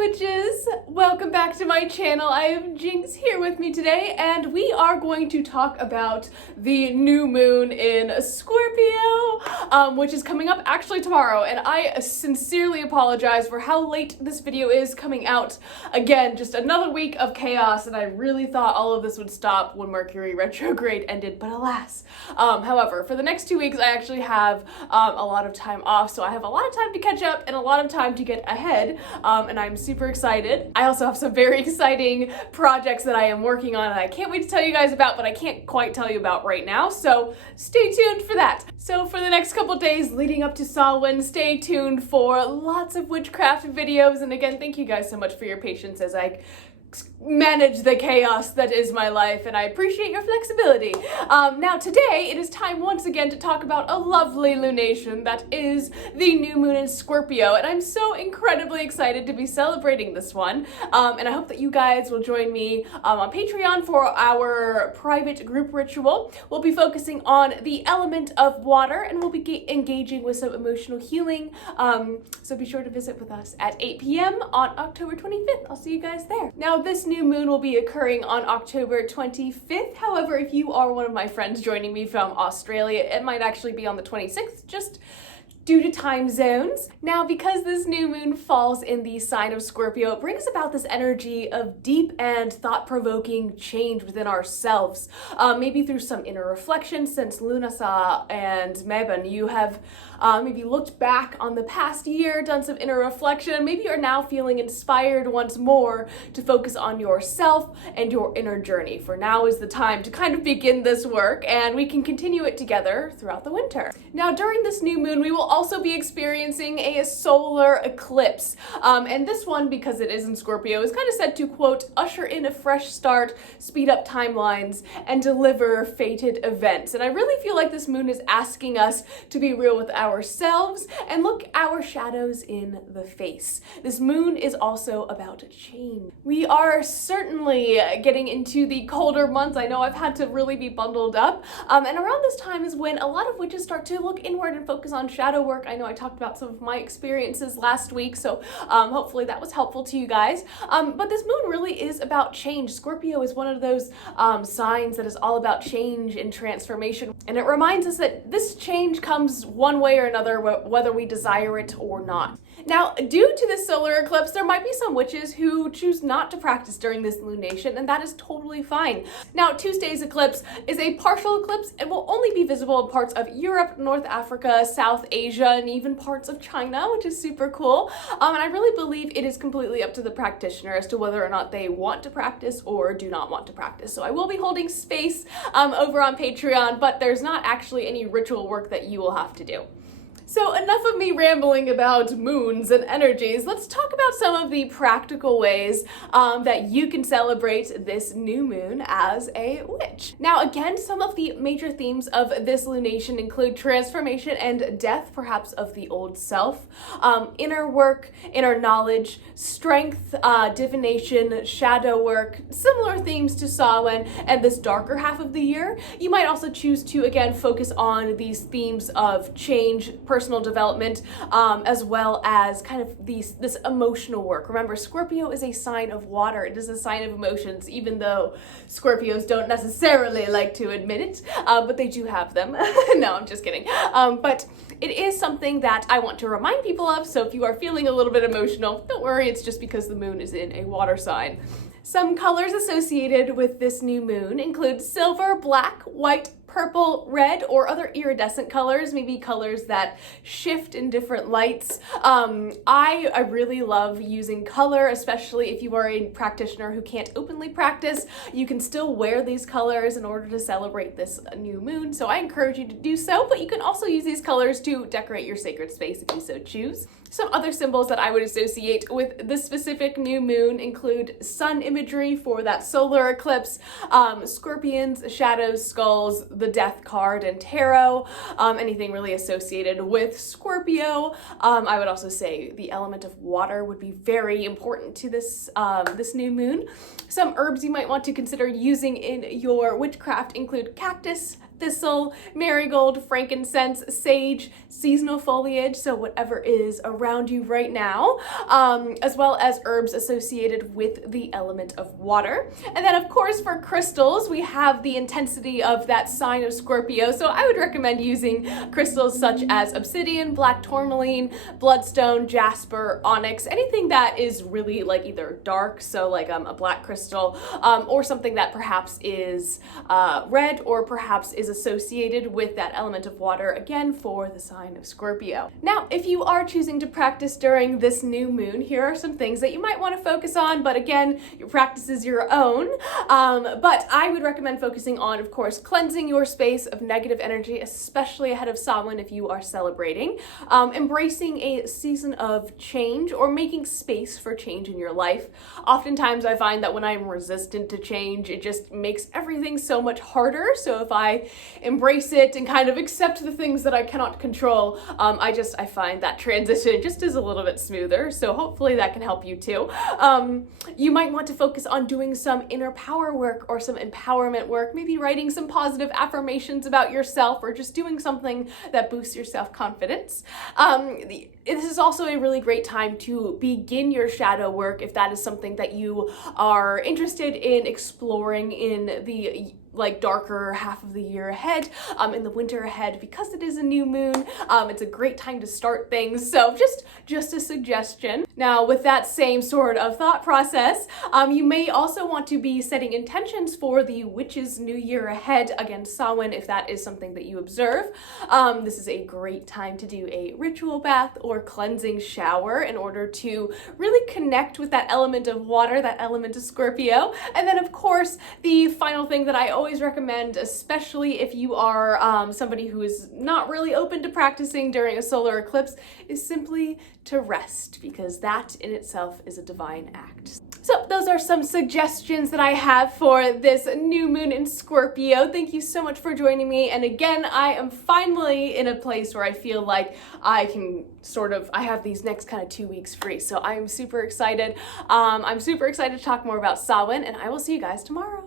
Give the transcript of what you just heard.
witches! Welcome back to my channel. I have Jinx here with me today, and we are going to talk about the new moon in Scorpio, which is coming up actually tomorrow, and I sincerely apologize for how late this video is coming out. Again, just another week of chaos, and I really thought all of this would stop when Mercury retrograde ended, but alas. However, for the next 2 weeks, I actually have a lot of time off, so I have a lot of time to catch up and a lot of time to get ahead. And I'm super excited. I also have some very exciting projects that I am working on and I can't wait to tell you guys about, but I can't quite tell you about right now, so stay tuned for that. So for the next couple days leading up to Samhain, stay tuned for lots of witchcraft videos, and again, thank you guys so much for your patience as I manage the chaos that is my life, and I appreciate your flexibility. Now today it is time once again to talk about a lovely lunation that is the new moon in Scorpio, and I'm so incredibly excited to be celebrating this one, and I hope that you guys will join me on Patreon for our private group ritual. We'll be focusing on the element of water, and we'll be engaging with some emotional healing, so be sure to visit with us at 8 p.m. on October 25th. I'll see you guys there. Now this new moon will be occurring on October 25th. However, if you are one of my friends joining me from Australia, it might actually be on the 26th, just due to time zones. Now, because this new moon falls in the sign of Scorpio, it brings about this energy of deep and thought-provoking change within ourselves. Maybe through some inner reflection, since Lunasa and Meben, you have maybe looked back on the past year, done some inner reflection, maybe you're now feeling inspired once more to focus on yourself and your inner journey. For now is the time to kind of begin this work, and we can continue it together throughout the winter. Now, during this new moon, we will also be experiencing a solar eclipse. And this one, because it is in Scorpio, is kind of said to, quote, usher in a fresh start, speed up timelines, and deliver fated events. And I really feel like this moon is asking us to be real with ourselves and look our shadows in the face. This moon is also about change. We are certainly getting into the colder months. I know I've had to really be bundled up. And around this time is when a lot of witches start to look inward and focus on shadow work. I know I talked about some of my experiences last week, so hopefully that was helpful to you guys. But this moon really is about change. Scorpio is one of those signs that is all about change and transformation, and it reminds us that this change comes one way or another, whether we desire it or not. Now, due to this solar eclipse, there might be some witches who choose not to practice during this lunation, and that is totally fine. Now, Tuesday's eclipse is a partial eclipse and will only be visible in parts of Europe, North Africa, South Asia, and even parts of China, which is super cool. And I really believe it is completely up to the practitioner as to whether or not they want to practice or do not want to practice. So I will be holding space over on Patreon, but there's not actually any ritual work that you will have to do. So enough of me rambling about moons and energies. Let's talk about some of the practical ways that you can celebrate this new moon as a witch. Now, again, some of the major themes of this lunation include transformation and death, perhaps of the old self, inner work, inner knowledge, strength, divination, shadow work, similar themes to Samhain and this darker half of the year. You might also choose to, again, focus on these themes of change, personal development, as well as kind of this emotional work. Remember, Scorpio is a sign of water. It is a sign of emotions, even though Scorpios don't necessarily like to admit it, but they do have them. No, I'm just kidding. But it is something that I want to remind people of, so if you are feeling a little bit emotional, don't worry, it's just because the moon is in a water sign. Some colors associated with this new moon include silver, black, white, purple, red, or other iridescent colors, maybe colors that shift in different lights. I really love using color, especially if you are a practitioner who can't openly practice. You can still wear these colors in order to celebrate this new moon, so I encourage you to do so, but you can also use these colors to decorate your sacred space if you so choose. Some other symbols that I would associate with this specific new moon include sun imagery for that solar eclipse, scorpions, shadows, skulls, the death card, and tarot, anything really associated with Scorpio. I would also say the element of water would be very important to this, this new moon. Some herbs you might want to consider using in your witchcraft include cactus, thistle, marigold, frankincense, sage, seasonal foliage, so whatever is around you right now, as well as herbs associated with the element of water. And then of course for crystals, we have the intensity of that sign of Scorpio, so I would recommend using crystals such as obsidian, black tourmaline, bloodstone, jasper, onyx, anything that is really like either dark, so like a black crystal, or something that perhaps is red or perhaps is associated with that element of water, again for the sign of Scorpio. Now, if you are choosing to practice during this new moon, here are some things that you might want to focus on, but again, your practice is your own. But I would recommend focusing on, of course, cleansing your space of negative energy, especially ahead of Samhain if you are celebrating, embracing a season of change or making space for change in your life. Oftentimes I find that when I'm resistant to change, it just makes everything so much harder. So if I embrace it and kind of accept the things that I cannot control, I find that transition just is a little bit smoother. So hopefully that can help you too. You might want to focus on doing some inner power work or some empowerment work, maybe writing some positive affirmations about yourself or just doing something that boosts your self-confidence. This is also a really great time to begin your shadow work if that is something that you are interested in exploring in the darker half of the year ahead, in the winter ahead, because it is a new moon. It's a great time to start things. So just a suggestion. Now, with that same sort of thought process, you may also want to be setting intentions for the witch's new year ahead, again, Samhain, if that is something that you observe. This is a great time to do a ritual bath or cleansing shower in order to really connect with that element of water, that element of Scorpio. And then, of course, the final thing that I always recommend, especially if you are somebody who is not really open to practicing during a solar eclipse, is simply to rest, because that in itself is a divine act. So those are some suggestions that I have for this new moon in Scorpio. Thank you so much for joining me. And again, I am finally in a place where I feel like I have these next kind of 2 weeks free. So I'm super excited. I'm super excited to talk more about Samhain, and I will see you guys tomorrow.